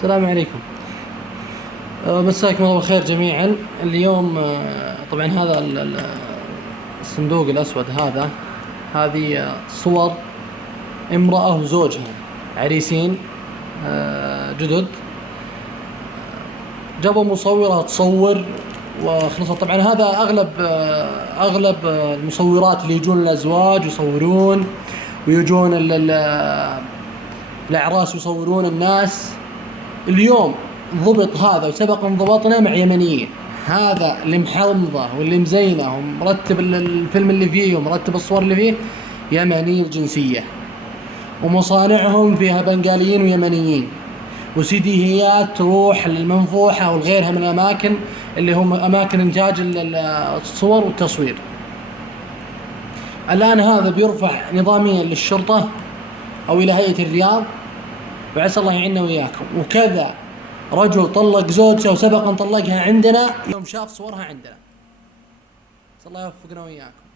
السلام عليكم. مساكم الله بالخير جميعا. اليوم طبعا هذا الصندوق الأسود هذه صور امرأة وزوجها عريسين جدد. جابوا مصورة تصور وخلصت. طبعا هذا أغلب المصورات اللي يجون الأزواج يصورون، ويجون الأعراس يصورون الناس. اليوم ضبط هذا وسبق انضبطنا مع يمنيين. هذا اللي محمضه واللي مزينه ومرتب الفيلم اللي فيه ومرتب الصور اللي فيه يمني الجنسية، ومصانعهم فيها بنغاليين ويمنيين، وسيديهيات تروح للمنفوحة والغيرها من الأماكن اللي هم أماكن إنتاج الصور والتصوير. الآن هذا بيرفع نظاميا للشرطة أو إلى هيئة الرياض، وعسى الله يعيننا وياكم. وكذا رجل طلق زوجته وسبق ان طلقها عندنا يوم شاف صورها عندنا. عسى الله يوفقنا وياكم.